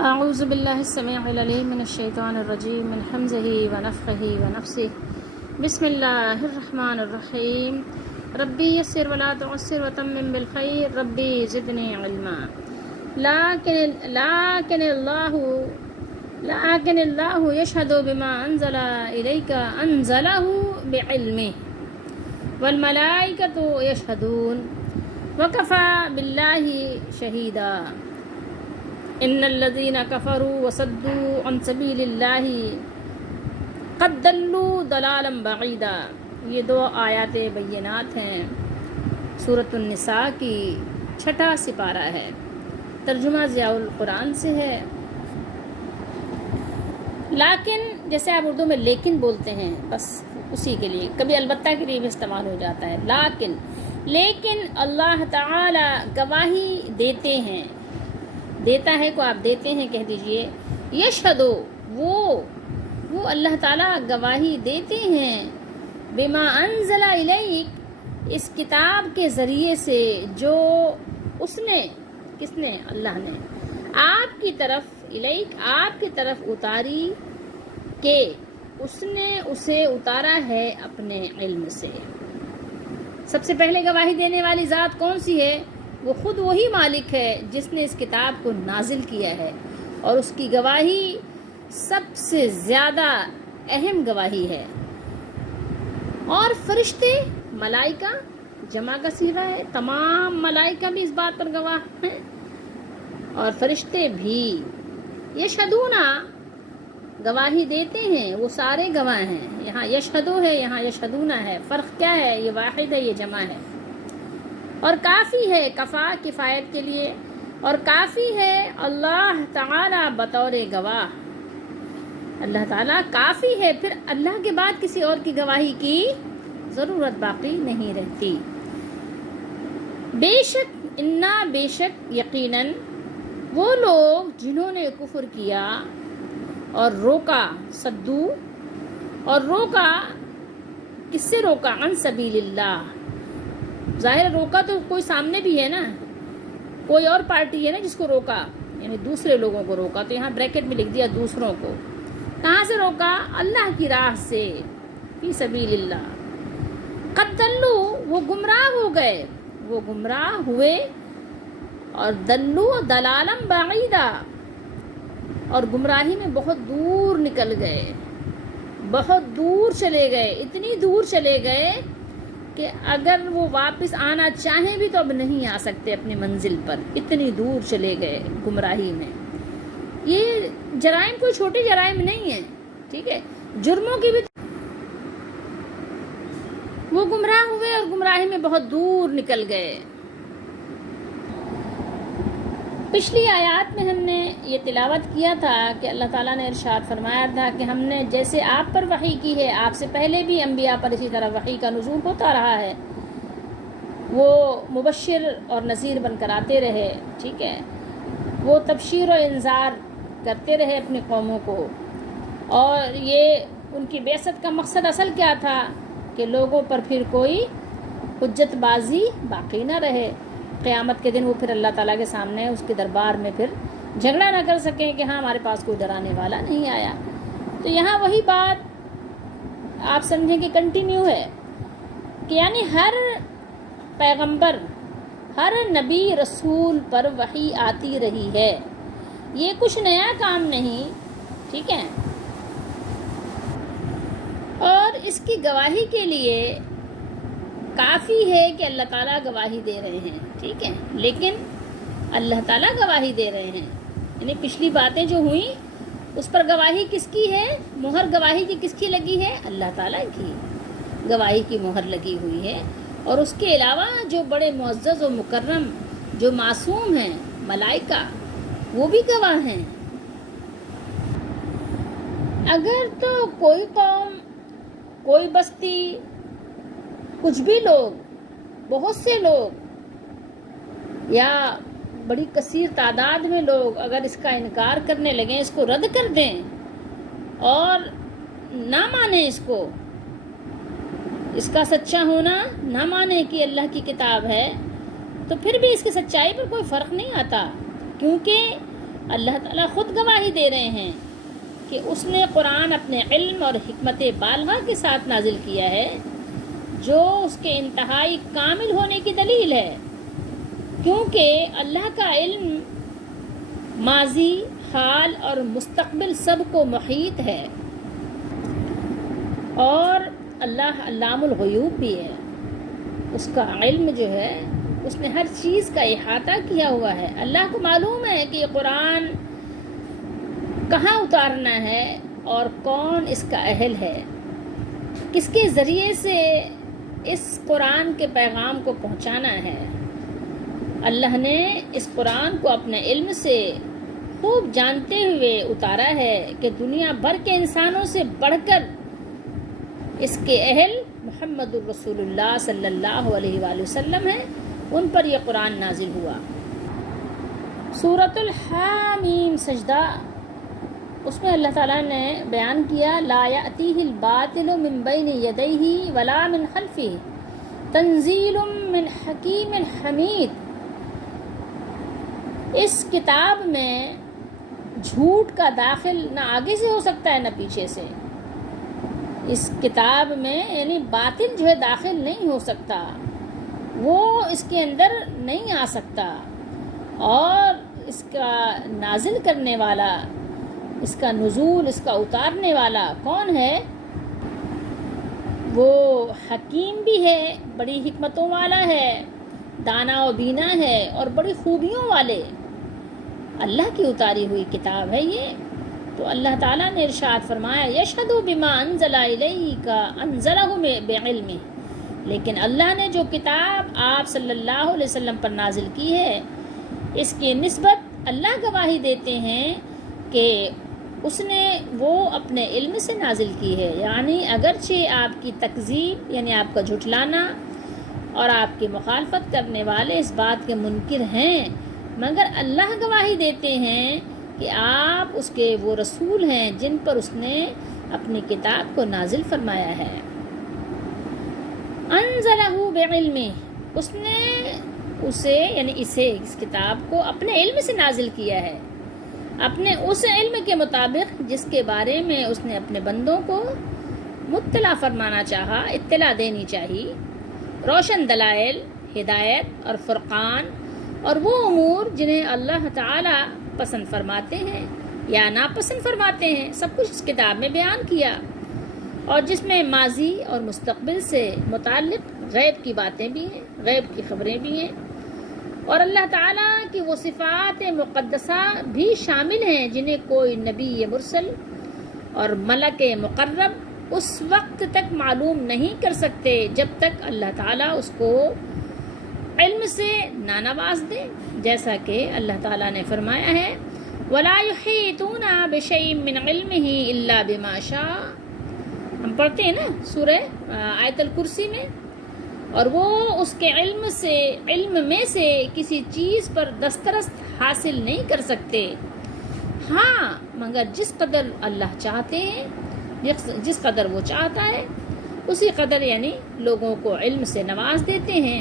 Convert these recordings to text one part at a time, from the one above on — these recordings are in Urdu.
أعوذ بالله السميع العليم من الشيطان الرجيم من همزه ونفخه ونفسه بسم الله الرحمن الرحيم ربي يسر ولا تعسر وتمم بالخير ربي زدني علما لكن الله يشهد بما أنزل إليك أنزله بعلمه والملائكة يشهدون وكفى بالله شهيدا ان الذين كفروا وصدوا عن سبيل الله قد ضلوا ضلالا بعيدا۔ یہ دو آیات بینات ہیں، سورۃ النساء کی 6واں سپارہ ہے، ترجمہ ضیاء القرآن سے ہے۔ لیکن جیسے آپ اردو میں لیکن بولتے ہیں، بس اسی کے لیے، کبھی البتہ کے لیے بھی استعمال ہو جاتا ہے۔ لیکن اللہ تعالی گواہی دیتے ہیں، دیتا ہے کو آپ دیتے ہیں کہہ دیجئے، یشہدو وہ اللہ تعالیٰ گواہی دیتے ہیں، بما انزل الیک اس کتاب کے ذریعے سے جو اس نے، کس نے؟ اللہ نے آپ کی طرف، الیک آپ کی طرف اتاری، کہ اس نے اسے اتارا ہے اپنے علم سے۔ سب سے پہلے گواہی دینے والی ذات کون سی ہے؟ وہ خود وہی مالک ہے جس نے اس کتاب کو نازل کیا ہے، اور اس کی گواہی سب سے زیادہ اہم گواہی ہے۔ اور فرشتے، ملائکہ جمع کا صیغہ ہے، تمام ملائکہ بھی اس بات پر گواہ ہیں، اور فرشتے بھی یشہدون گواہی دیتے ہیں، وہ سارے گواہ ہیں۔ یہاں یشہدو ہے، یہاں یشہدون ہے، فرق کیا ہے؟ یہ واحد ہے، یہ جمع ہے۔ اور کافی ہے، کفا کفایت کے لیے، اور کافی ہے اللہ تعالی بطور گواہ۔ اللہ تعالیٰ کافی ہے، پھر اللہ کے بعد کسی اور کی گواہی کی ضرورت باقی نہیں رہتی۔ بے شک یقیناً وہ لوگ جنہوں نے کفر کیا اور روکا، صدو اور روکا، کس سے روکا؟ عن سبیل اللہ۔ ظاہر روکا تو کوئی سامنے بھی ہے نا، کوئی اور پارٹی ہے نا جس کو روکا، یعنی دوسرے لوگوں کو روکا، تو یہاں بریکٹ میں لکھ دیا دوسروں کو۔ کہاں سے روکا؟ اللہ کی راہ سے، فی سبیل اللہ۔ قد دلو وہ گمراہ ہو گئے، وہ گمراہ ہوئے، اور دلو دلالم بعیدا اور گمراہی میں بہت دور نکل گئے، بہت دور چلے گئے، اتنی دور چلے گئے کہ اگر وہ واپس آنا چاہیں بھی تو اب نہیں آ سکتے اپنی منزل پر، اتنی دور چلے گئے گمراہی میں۔ یہ جرائم کوئی چھوٹے جرائم نہیں ہیں، ٹھیک ہے، جرموں کی بھی۔ وہ گمراہ ہوئے اور گمراہی میں بہت دور نکل گئے۔ پچھلی آیات میں ہم نے یہ تلاوت کیا تھا کہ اللہ تعالیٰ نے ارشاد فرمایا تھا کہ ہم نے جیسے آپ پر وحی کی ہے، آپ سے پہلے بھی انبیاء پر اسی طرح وحی کا نزول ہوتا رہا ہے، وہ مبشر اور نذیر بن کر آتے رہے، ٹھیک ہے، وہ تبشیر و انذار کرتے رہے اپنی قوموں کو، اور یہ ان کی بعثت کا مقصد اصل کیا تھا؟ کہ لوگوں پر پھر کوئی حجت بازی باقی نہ رہے، قیامت کے دن وہ پھر اللہ تعالیٰ کے سامنے اس کے دربار میں پھر جھگڑا نہ کر سکیں کہ ہاں ہمارے پاس کوئی ڈرانے والا نہیں آیا۔ تو یہاں وہی بات آپ سمجھیں کہ کنٹینیو ہے، کہ یعنی ہر پیغمبر، ہر نبی رسول پر وحی آتی رہی ہے، یہ کچھ نیا کام نہیں، ٹھیک ہے۔ اور اس کی گواہی کے لیے کافی ہے کہ اللہ تعالیٰ گواہی دے رہے ہیں، ٹھیک ہے، لیکن اللہ تعالیٰ گواہی دے رہے ہیں، یعنی پچھلی باتیں جو ہوئیں اس پر گواہی کس کی ہے؟ مہر گواہی کی کس کی لگی ہے؟ اللہ تعالیٰ کی گواہی کی مہر لگی ہوئی ہے۔ اور اس کے علاوہ جو بڑے معزز و مکرم، جو معصوم ہیں، ملائکہ، وہ بھی گواہ ہیں۔ اگر تو کوئی قوم، کوئی بستی، کچھ بھی لوگ، بہت سے لوگ، یا بڑی کثیر تعداد میں لوگ اگر اس کا انکار کرنے لگیں، اس کو رد کر دیں اور نہ مانیں اس کو، اس کا سچا ہونا نہ مانیں کہ اللہ کی کتاب ہے، تو پھر بھی اس کی سچائی پر کوئی فرق نہیں آتا، کیونکہ اللہ تعالیٰ خود گواہی دے رہے ہیں کہ اس نے قرآن اپنے علم اور حکمت بالغہ کے ساتھ نازل کیا ہے، جو اس کے انتہائی کامل ہونے کی دلیل ہے، کیونکہ اللہ کا علم ماضی، حال اور مستقبل سب کو محیط ہے، اور اللہ علام الغیوب بھی ہے، اس کا علم جو ہے اس نے ہر چیز کا احاطہ کیا ہوا ہے۔ اللہ کو معلوم ہے کہ یہ قرآن کہاں اتارنا ہے اور کون اس کا اہل ہے، کس کے ذریعے سے اس قرآن کے پیغام کو پہنچانا ہے۔ اللہ نے اس قرآن کو اپنے علم سے خوب جانتے ہوئے اتارا ہے کہ دنیا بھر کے انسانوں سے بڑھ کر اس کے اہل محمد الرسول اللہ صلی اللہ علیہ وآلہ وسلم ہیں، ان پر یہ قرآن نازل ہوا۔ سورۃ الحامیم سجدہ، اس میں اللہ تعالیٰ نے بیان کیا لا یأتیہ الباطل من بین یدیہ ولا من خلفہ تنزیل من حکیم حمید۔ اس کتاب میں جھوٹ کا داخل نہ آگے سے ہو سکتا ہے نہ پیچھے سے، اس کتاب میں یعنی باطل جو ہے داخل نہیں ہو سکتا، وہ اس کے اندر نہیں آ سکتا، اور اس کا نازل کرنے والا، اس کا نزول، اس کا اتارنے والا کون ہے؟ وہ حکیم بھی ہے، بڑی حکمتوں والا ہے، دانا و بینا ہے اور بڑی خوبیوں والے، اللہ کی اتاری ہوئی کتاب ہے یہ۔ تو اللہ تعالیٰ نے ارشاد فرمایا یشہد بما انزل الیک انزلہ بعلمہ، لیکن اللہ نے جو کتاب آپ صلی اللہ علیہ وسلم پر نازل کی ہے، اس کی نسبت اللہ گواہی دیتے ہیں کہ اس نے وہ اپنے علم سے نازل کی ہے، یعنی اگرچہ آپ کی تکذیب یعنی آپ کا جھٹلانا اور آپ کی مخالفت کرنے والے اس بات کے منکر ہیں، مگر اللہ گواہی دیتے ہیں کہ آپ اس کے وہ رسول ہیں جن پر اس نے اپنی کتاب کو نازل فرمایا ہے۔ انزلہ بعلمہ، اس نے اسے یعنی اس کتاب کو اپنے علم سے نازل کیا ہے، اپنے اس علم کے مطابق جس کے بارے میں اس نے اپنے بندوں کو مطلع فرمانا چاہا، اطلاع دینی چاہی، روشن دلائل، ہدایت اور فرقان، اور وہ امور جنہیں اللہ تعالیٰ پسند فرماتے ہیں یا ناپسند فرماتے ہیں، سب کچھ اس کتاب میں بیان کیا، اور جس میں ماضی اور مستقبل سے متعلق غیب کی باتیں بھی ہیں، غیب کی خبریں بھی ہیں، اور اللہ تعالیٰ کی وہ صفات مقدسہ بھی شامل ہیں جنہیں کوئی نبی مرسل اور ملک مقرب اس وقت تک معلوم نہیں کر سکتے جب تک اللہ تعالیٰ اس کو علم سے نہ نواز دے، جیسا کہ اللہ تعالیٰ نے فرمایا ہے وَلَا يُحِيطُونَ بِشَيْءٍ مِّنْ عِلْمِهِ إِلَّا بِمَا شَاءَ، ہم پڑھتے ہیں نا سورہ آیت الکرسی میں، اور وہ اس کے علم میں سے کسی چیز پر دسترس حاصل نہیں کر سکتے، ہاں مگر جس قدر اللہ چاہتے ہیں، جس قدر وہ چاہتا ہے اسی قدر یعنی لوگوں کو علم سے نواز دیتے ہیں۔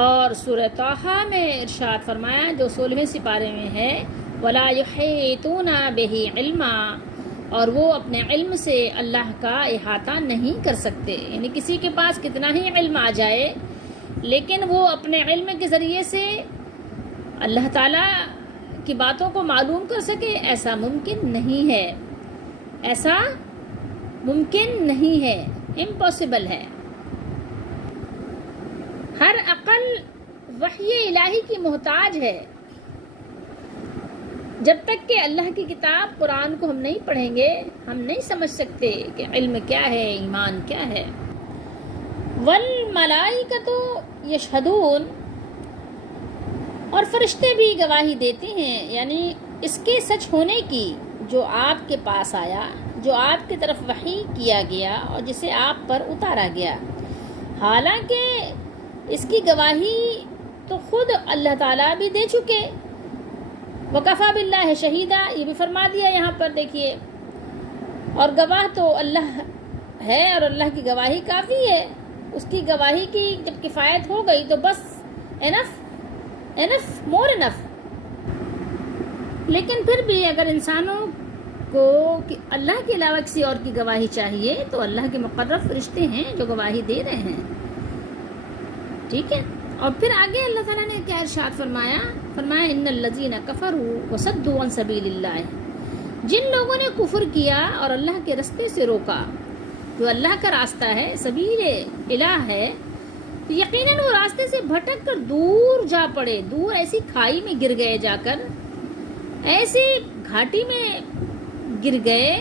اور سورہ طٰہٰ میں ارشاد فرمایا جو 16ویں سپارے میں ہے وَلَا يُحِيطُونَ بِهِ عِلْمًا، اور وہ اپنے علم سے اللہ کا احاطہ نہیں کر سکتے، یعنی کسی کے پاس کتنا ہی علم آ جائے لیکن وہ اپنے علم کے ذریعے سے اللہ تعالیٰ کی باتوں کو معلوم کر سکے، ایسا ممکن نہیں ہے، ایسا ممکن نہیں ہے، امپاسبل ہے۔ ہر عقل وحی الہی کی محتاج ہے، جب تک کہ اللہ کی کتاب قرآن کو ہم نہیں پڑھیں گے ہم نہیں سمجھ سکتے کہ علم کیا ہے، ایمان کیا ہے۔ والملائکۃ یشہدون، اور فرشتے بھی گواہی دیتے ہیں، یعنی اس کے سچ ہونے کی جو آپ کے پاس آیا، جو آپ کی طرف وحی کیا گیا اور جسے آپ پر اتارا گیا، حالانکہ اس کی گواہی تو خود اللہ تعالیٰ بھی دے چکے. وکفا باللہ شہیدہ یہ بھی فرما دیا یہاں پر دیکھیے. اور گواہ تو اللہ ہے اور اللہ کی گواہی کافی ہے. اس کی گواہی کی جب کفایت ہو گئی تو بس انف مور انف. لیکن پھر بھی اگر انسانوں کو کہ اللہ کے علاوہ کسی اور کی گواہی چاہیے تو اللہ کے مقرب فرشتے ہیں جو گواہی دے رہے ہیں. ٹھیک ہے. اور پھر آگے اللہ تعالیٰ نے کیا ارشاد فرمایا ان الذین کفروا وصدوا عن سبیل اللہ. جن لوگوں نے کفر کیا اور اللہ کے راستے سے روکا، جو اللہ کا راستہ ہے سبیل الہ ہے، تو یقیناً وہ راستے سے بھٹک کر دور جا پڑے، دور ایسی کھائی میں گر گئے، جا کر ایسی گھاٹی میں گر گئے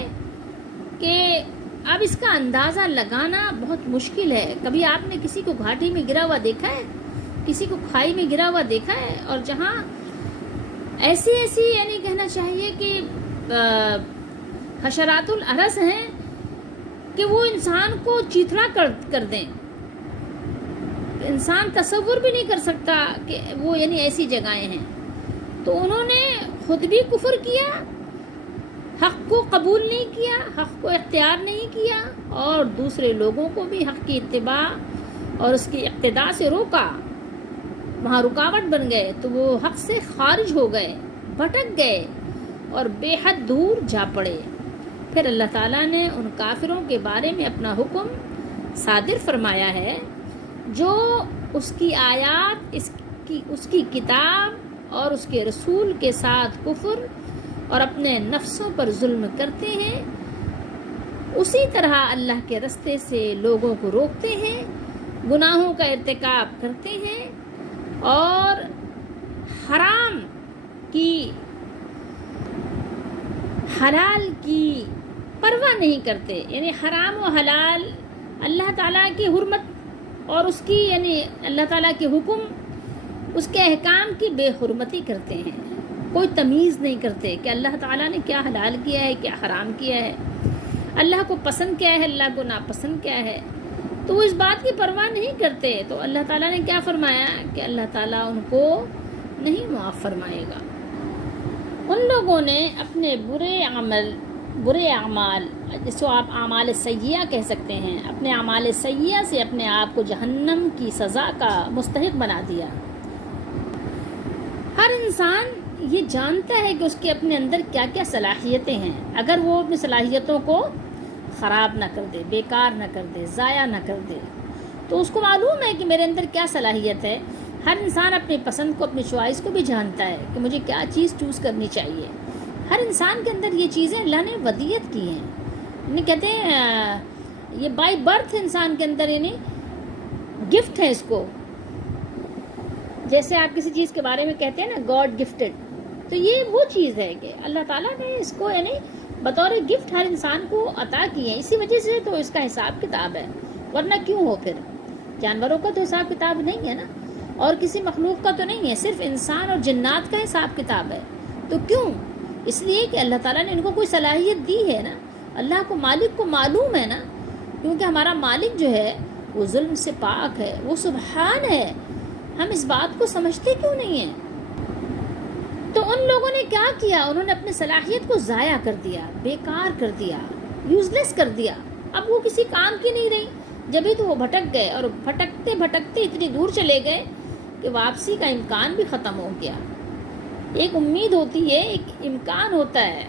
کہ اب اس کا اندازہ لگانا بہت مشکل ہے. کبھی آپ نے کسی کو گھاٹی میں گرا ہوا دیکھا ہے؟ کسی کو کھائی میں گرا ہوا دیکھا ہے؟ اور جہاں ایسی یعنی کہنا چاہیے کہ حشرات الارض ہیں کہ وہ انسان کو چیتھڑا کر دیں. انسان تصور بھی نہیں کر سکتا کہ وہ یعنی ایسی جگہیں ہیں. تو انہوں نے خود بھی کفر کیا، حق کو قبول نہیں کیا، حق کو اختیار نہیں کیا، اور دوسرے لوگوں کو بھی حق کی اتباع اور اس کی اقتداء سے روکا. وہاں رکاوٹ بن گئے تو وہ حق سے خارج ہو گئے، بھٹک گئے اور بے حد دور جا پڑے. پھر اللہ تعالیٰ نے ان کافروں کے بارے میں اپنا حکم صادر فرمایا ہے جو اس کی آیات، اس کی کتاب اور اس کے رسول کے ساتھ کفر اور اپنے نفسوں پر ظلم کرتے ہیں. اسی طرح اللہ کے راستے سے لوگوں کو روکتے ہیں، گناہوں کا ارتکاب کرتے ہیں اور حرام کی حلال کی پرواہ نہیں کرتے. یعنی حرام و حلال اللہ تعالیٰ کی حرمت اور اس کی یعنی اللہ تعالیٰ کے حکم، اس کے احکام کی بے حرمتی کرتے ہیں. کوئی تمیز نہیں کرتے کہ اللہ تعالیٰ نے کیا حلال کیا ہے، کیا حرام کیا ہے، اللہ کو پسند کیا ہے، اللہ کو ناپسند کیا ہے. تو وہ اس بات کی پرواہ نہیں کرتے. تو اللہ تعالیٰ نے کیا فرمایا کہ اللہ تعالیٰ ان کو نہیں معاف فرمائے گا. ان لوگوں نے اپنے برے اعمال، جس کو آپ اعمال سیئہ کہہ سکتے ہیں، اپنے اعمال سیئہ سے اپنے آپ کو جہنم کی سزا کا مستحق بنا دیا. ہر انسان یہ جانتا ہے کہ اس کے اپنے اندر کیا کیا صلاحیتیں ہیں. اگر وہ اپنی صلاحیتوں کو خراب نہ کر دے، بیکار نہ کر دے، ضائع نہ کر دے، تو اس کو معلوم ہے کہ میرے اندر کیا صلاحیت ہے. ہر انسان اپنی پسند کو، اپنی چوائس کو بھی جانتا ہے کہ مجھے کیا چیز چوز کرنی چاہیے. ہر انسان کے اندر یہ چیزیں اللہ نے ودیت کی ہیں. یعنی کہتے ہیں یہ بائی برتھ انسان کے اندر یعنی گفٹ ہے اس کو. جیسے آپ کسی چیز کے بارے میں کہتے ہیں نا گاڈ گفٹڈ، تو یہ وہ چیز ہے کہ اللہ تعالیٰ نے اس کو یعنی بطور گفٹ ہر انسان کو عطا کی ہے. اسی وجہ سے تو اس کا حساب کتاب ہے، ورنہ کیوں ہو. پھر جانوروں کا تو حساب کتاب نہیں ہے نا، اور کسی مخلوق کا تو نہیں ہے، صرف انسان اور جنات کا حساب کتاب ہے. تو کیوں؟ اس لیے کہ اللہ تعالیٰ نے ان کو کوئی صلاحیت دی ہے نا. اللہ کو، مالک کو معلوم ہے نا، کیونکہ ہمارا مالک جو ہے وہ ظلم سے پاک ہے، وہ سبحان ہے. ہم اس بات کو سمجھتے کیوں نہیں ہیں؟ تو ان لوگوں نے کیا کیا؟ انہوں نے اپنی صلاحیت کو ضائع کر دیا، بیکار کر دیا، یوزلیس کر دیا. اب وہ کسی کام کی نہیں رہی. جبھی تو وہ بھٹک گئے، اور بھٹکتے بھٹکتے اتنی دور چلے گئے کہ واپسی کا امکان بھی ختم ہو گیا. ایک امید ہوتی ہے، ایک امکان ہوتا ہے.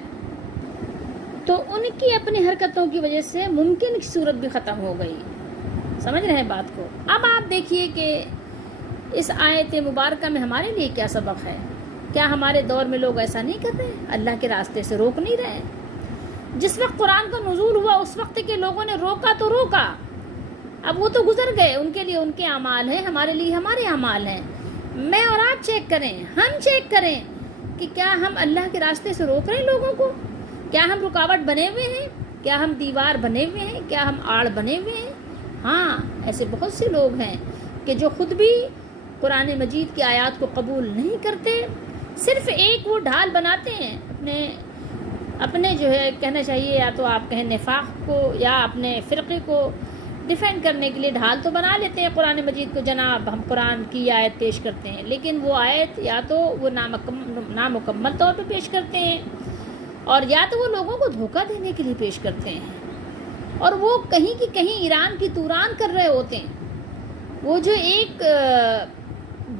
تو ان کی اپنی حرکتوں کی وجہ سے ممکن کی صورت بھی ختم ہو گئی. سمجھ رہے ہیں بات کو؟ اب آپ دیکھیے کہ اس آیت مبارکہ میں ہمارے لیے کیا سبق ہے. کیا ہمارے دور میں لوگ ایسا نہیں کر رہے؟ اللہ کے راستے سے روک نہیں رہے؟ جس وقت قرآن کا نزول ہوا اس وقت کے لوگوں نے روکا تو روکا. اب وہ تو گزر گئے، ان کے لیے ان کے اعمال ہیں، ہمارے لیے ہمارے اعمال ہیں. میں اور آپ چیک کریں، ہم چیک کریں کہ کیا ہم اللہ کے راستے سے روک رہے ہیں لوگوں کو؟ کیا ہم رکاوٹ بنے ہوئے ہیں؟ کیا ہم دیوار بنے ہوئے ہیں؟ کیا ہم آڑ بنے ہوئے ہیں؟ ہاں، ایسے بہت سے لوگ ہیں کہ جو خود بھی قرآن مجید کی آیات کو قبول نہیں کرتے، صرف ایک وہ ڈھال بناتے ہیں اپنے جو ہے کہنا چاہیے، یا تو آپ کہیں نفاق کو، یا اپنے فرقے کو ڈیفینڈ کرنے کے لیے ڈھال تو بنا لیتے ہیں قرآن مجید کو، جناب ہم قرآن کی آیت پیش کرتے ہیں، لیکن وہ آیت یا تو وہ نامکمل طور پہ پیش کرتے ہیں، اور یا تو وہ لوگوں کو دھوکہ دینے کے لیے پیش کرتے ہیں، اور وہ کہیں کی کہیں ایران کی توران کر رہے ہوتے ہیں۔ وہ جو ایک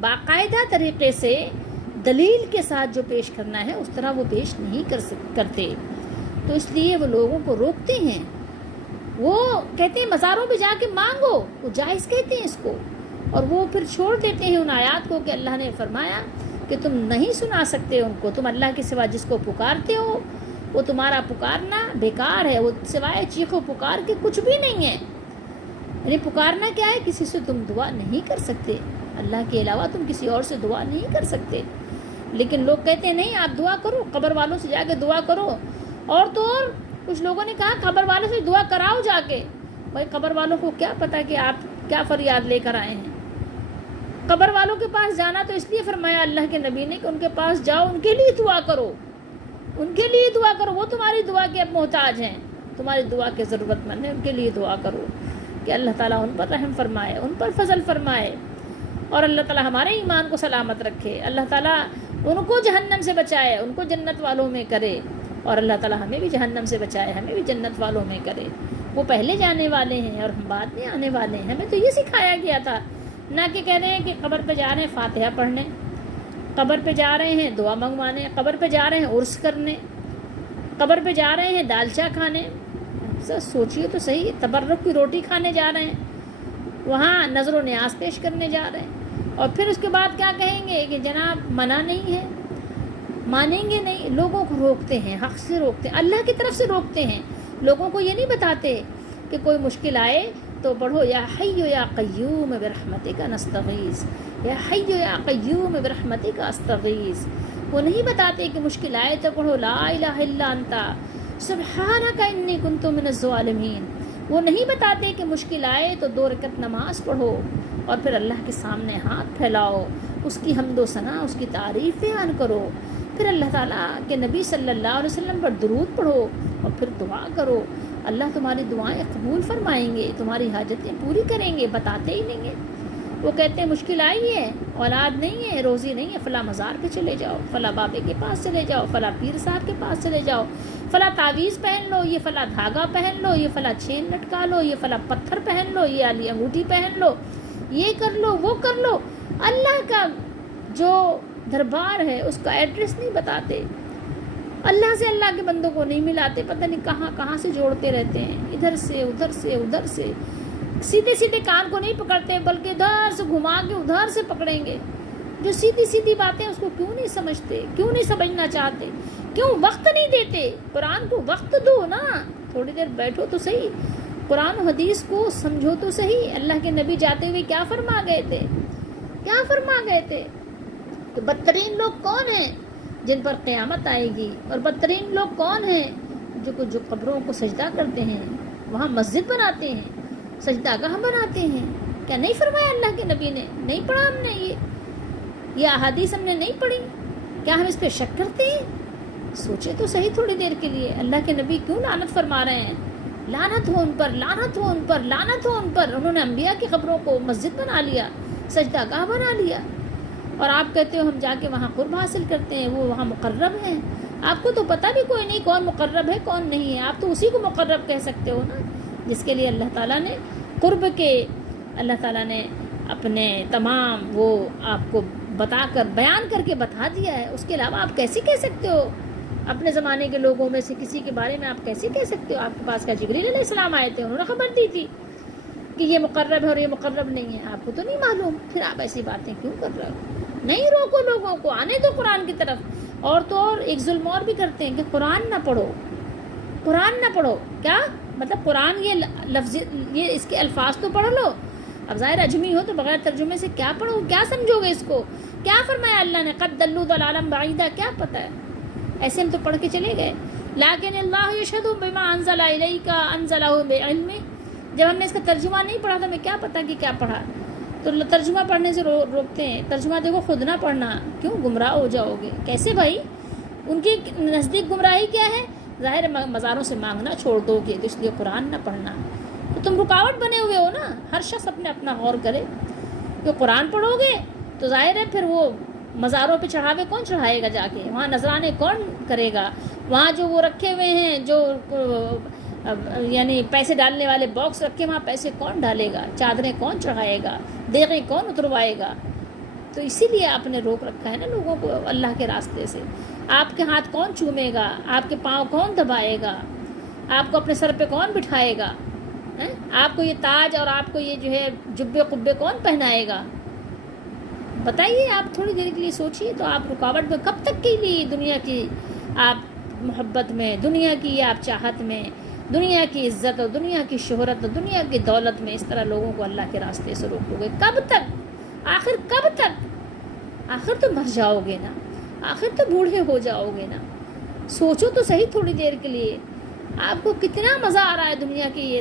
باقاعدہ طریقے سے دلیل کے ساتھ جو پیش کرنا ہے اس طرح وہ پیش نہیں کرتے، تو اس لیے وہ لوگوں کو روکتے ہیں۔ وہ کہتے ہیں مزاروں پہ جا کے مانگو، وہ جائز کہتے ہیں اس کو، اور وہ پھر چھوڑ دیتے ہیں ان آیات کو کہ اللہ نے فرمایا کہ تم نہیں سنا سکتے ان کو، تم اللہ کے سوا جس کو پکارتے ہو وہ تمہارا پکارنا بیکار ہے، وہ سوائے چیخ و پکار کے کچھ بھی نہیں ہے۔ یعنی پکارنا کیا ہے؟ کسی سے تم دعا نہیں کر سکتے، اللہ کے علاوہ تم کسی اور سے دعا نہیں کر سکتے، لیکن لوگ کہتے ہیں نہیں آپ دعا کرو، قبر والوں سے جا کے دعا کرو، اور تو اور کچھ لوگوں نے کہا قبر والوں سے دعا کراؤ جا کے۔ بھائی قبر والوں کو کیا پتہ کہ آپ کیا فریاد لے کر آئے ہیں؟ قبر والوں کے پاس جانا تو اس لیے فرمایا اللہ کے نبی نے کہ ان کے پاس جاؤ، ان کے لیے دعا کرو، ان کے لیے دعا کرو، وہ تمہاری دعا کے اب محتاج ہیں، تمہاری دعا کے ضرورت مند ہیں، ان کے لیے دعا کرو کہ اللہ تعالیٰ ان پر رحم فرمائے، ان پر فضل فرمائے، اور اللہ تعالیٰ ہمارے ایمان کو سلامت رکھے، اللہ تعالیٰ ان کو جہنم سے بچائے، ان کو جنت والوں میں کرے، اور اللہ تعالیٰ ہمیں بھی جہنم سے بچائے، ہمیں بھی جنت والوں میں کرے۔ وہ پہلے جانے والے ہیں اور ہم بعد میں آنے والے ہیں، ہمیں تو یہ سکھایا گیا تھا، نہ کہ کہہ رہے ہیں کہ قبر پہ جا رہے ہیں فاتحہ پڑھنے، قبر پہ جا رہے ہیں دعا منگوانے، قبر پہ جا رہے ہیں عرس کرنے، قبر پہ جا رہے ہیں دالچا کھانے۔ سر سوچیے تو صحیح، تبرک کی روٹی کھانے جا رہے ہیں، وہاں نظر و نیاز پیش کرنے جا رہے ہیں، اور پھر اس کے بعد کیا کہیں گے کہ جناب منع نہیں ہے، مانیں گے نہیں۔ لوگوں کو روکتے ہیں، حق سے روکتے ہیں، اللہ کی طرف سے روکتے ہیں، لوگوں کو یہ نہیں بتاتے کہ کوئی مشکل آئے تو پڑھو یا حی یا قیوم برحمتک نستغیث، یا حی یا قیوم برحمتک استغیث۔ وہ نہیں بتاتے کہ مشکل آئے تو پڑھو لا الہ الا انت سبحانک انی کنت من الظالمین۔ وہ نہیں بتاتے کہ مشکل آئے تو 2 رکعت نماز پڑھو اور پھر اللہ کے سامنے ہاتھ پھیلاؤ، اس کی حمد و ثنا، اس کی تعریف بیان کرو، پھر اللہ تعالیٰ کے نبی صلی اللہ علیہ وسلم پر درود پڑھو اور پھر دعا کرو، اللہ تمہاری دعائیں قبول فرمائیں گے، تمہاری حاجتیں پوری کریں گے، بتاتے ہی نہیں ہیں۔ وہ کہتے ہیں مشکل آئی ہے، اولاد نہیں ہے، روزی نہیں ہے، فلاں مزار پہ چلے جاؤ، فلاں بابے کے پاس چلے جاؤ، فلاں پیر صاحب کے پاس چلے جاؤ، فلاں تعویذ پہن لو، یہ فلاں دھاگا پہن لو، یہ فلاں چین لٹکا لو، یہ فلاں پتھر پہن لو، یہ علی انگوٹھی پہن لو، یہ کر لو، وہ کر لو۔ اللہ کا جو دربار ہے اس کا ایڈریس نہیں بتاتے، اللہ سے اللہ کے بندوں کو نہیں ملاتے، پتہ نہیں کہاں کہاں سے جوڑتے رہتے ہیں، ادھر سے ادھر سے ادھر سے، سیدھے سیدھے کان کو نہیں پکڑتے بلکہ ادھر سے گھما کے ادھر سے پکڑیں گے۔ جو سیدھی سیدھی باتیں اس کو کیوں نہیں سمجھتے، کیوں نہیں سمجھنا چاہتے، کیوں وقت نہیں دیتے؟ قرآن کو وقت دو نا، تھوڑی دیر بیٹھو تو صحیح، قرآن و حدیث کو سمجھو تو صحیح۔ اللہ کے نبی جاتے ہوئے کیا فرما گئے تھے، کیا فرما گئے تھے؟ تو بدترین لوگ کون ہیں؟ جن پر قیامت آئے گی، اور بدترین لوگ کون ہیں؟ جو قبروں کو سجدہ کرتے ہیں، وہاں مسجد بناتے ہیں، سجدہ گاہ بناتے ہیں۔ کیا نہیں فرمایا اللہ کے نبی نے؟ نہیں پڑھا ہم نے یہ احادیث ہم نے نہیں پڑھی؟ کیا ہم اس پہ شک کرتے ہیں؟ سوچے تو صحیح تھوڑی دیر کے لیے، اللہ کے نبی کیوں لعنت فرما رہے ہیں؟ لعنت ہو ان پر، لعنت ہو ان پر، لعنت ہو ان پر، انہوں نے انبیاء کی قبروں کو مسجد بنا لیا، سجدہ گاہ بنا لیا، اور آپ کہتے ہو ہم جا کے وہاں قرب حاصل کرتے ہیں، وہ وہاں مقرب ہیں۔ آپ کو تو پتہ بھی کوئی نہیں کون مقرب ہے کون نہیں ہے، آپ تو اسی کو مقرب کہہ سکتے ہو نا جس کے لیے اللہ تعالیٰ نے قرب کے، اللہ تعالیٰ نے اپنے تمام وہ آپ کو بتا کر بیان کر کے بتا دیا ہے۔ اس کے علاوہ آپ کیسے کہہ سکتے ہو؟ اپنے زمانے کے لوگوں میں سے کسی کے بارے میں آپ کیسے کہہ سکتے ہو؟ آپ کے پاس کیا جبریل علیہ السلام آئے تھے، انہوں نے خبر دی تھی کہ یہ مقرب ہے اور یہ مقرب نہیں ہے؟ آپ کو تو نہیں معلوم، پھر آپ ایسی باتیں کیوں کر رہے ہو؟ نہیں روکو لوگوں کو، آنے دو قرآن کی طرف۔ اور تو اور ایک ظلم اور بھی کرتے ہیں کہ قرآن نہ پڑھو، قرآن نہ پڑھو۔ کیا مطلب؟ قرآن یہ لفظ، یہ اس کے الفاظ تو پڑھ لو۔ اب ظاہر اجمی ہو تو بغیر ترجمے سے کیا پڑھو، کیا سمجھو گے اس کو؟ کیا فرمایا اللہ نے؟ قد دلوا ضلالا بعیدا، کیا پتہ ہے؟ ایسے ہم تو پڑھ کے چلے گئے۔ لیکن اللہ یشہد بما انزل الیک انزلہ بعلم، جب ہم نے اس کا ترجمہ نہیں پڑھا تو ہمیں کیا پتہ کہ کیا پڑھا؟ تو ترجمہ پڑھنے سے روکتے ہیں۔ ترجمہ دیکھو خود نہ پڑھنا، کیوں گمراہ ہو جاؤ گے؟ کیسے بھائی؟ ان کے نزدیک گمراہی کیا ہے؟ ظاہر مزاروں سے مانگنا چھوڑ دو گے تو اس لیے قرآن نہ پڑھنا۔ تو تم رکاوٹ بنے ہوئے ہو نا. ہر شخص اپنا غور کرے کہ قرآن پڑھو گے تو ظاہر ہے پھر وہ مزاروں پہ چڑھاوے کون چڑھائے گا جا کے, وہاں نذرانے کون کرے گا, وہاں جو وہ رکھے ہوئے ہیں جو یعنی پیسے ڈالنے والے باکس رکھے وہاں پیسے کون ڈالے گا, چادریں کون چڑھائے گا, دیغیں کون اتروائے گا. تو اسی لیے آپ نے روک رکھا ہے نا لوگوں کو اللہ کے راستے سے. آپ کے ہاتھ کون چومے گا, آپ کے پاؤں کون دبائے گا, آپ کو اپنے سر پہ کون بٹھائے گا, آپ کو یہ تاج اور آپ کو یہ جو ہے جبے قبے کون پہنائے گا. بتائیے, آپ تھوڑی دیر کے لیے سوچیے. تو آپ رکاوٹ میں کب تک کے لیے دنیا کی آپ محبت میں, دنیا کی آپ چاہت میں, دنیا کی عزت اور دنیا کی شہرت اور دنیا کی دولت میں اس طرح لوگوں کو اللہ کے راستے سے روکو گے؟ کب تک؟ آخر کب تک؟ آخر تو مر جاؤ گے نا, آخر تو بوڑھے ہو جاؤ گے نا. سوچو تو صحیح تھوڑی دیر کے لیے, آپ کو کتنا مزہ آ رہا ہے دنیا کی یہ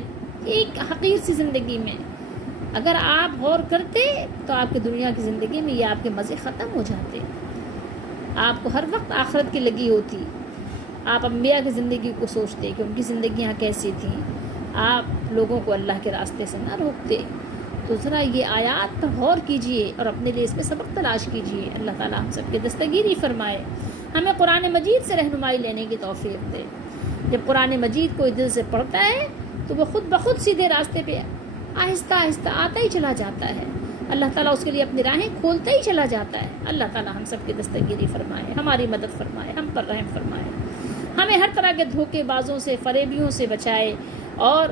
ایک حقیر سی زندگی میں. اگر آپ غور کرتے تو آپ کی دنیا کی زندگی میں یہ آپ کے مزے ختم ہو جاتے. آپ کو ہر وقت آخرت کی لگی ہوتی. آپ انبیاء کی زندگی کو سوچتے کہ ان کی زندگیاں کیسی تھیں, آپ لوگوں کو اللہ کے راستے سے نہ روکتے. تو ذرا یہ آیات پر غور کیجئے اور اپنے لیے اس میں سبق تلاش کیجئے. اللہ تعالیٰ ہم سب کے دستگیری فرمائے, ہمیں قرآن مجید سے رہنمائی لینے کی توفیق دے. جب قرآن مجید کوئی دل سے پڑھتا ہے تو وہ خود بخود سیدھے راستے پہ آہستہ آہستہ آتا ہی چلا جاتا ہے. اللہ تعالیٰ اس کے لیے اپنی راہیں کھولتا ہی چلا جاتا ہے. اللہ تعالیٰ ہم سب کی دستگیری فرمائے, ہماری مدد فرمائے, ہم پر رحم فرمائے, ہمیں ہر طرح کے دھوکے بازوں سے, فریبیوں سے بچائے, اور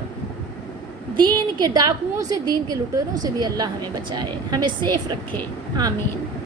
دین کے ڈاکوؤں سے, دین کے لٹیروں سے بھی اللہ ہمیں بچائے, ہمیں سیف رکھے. آمین.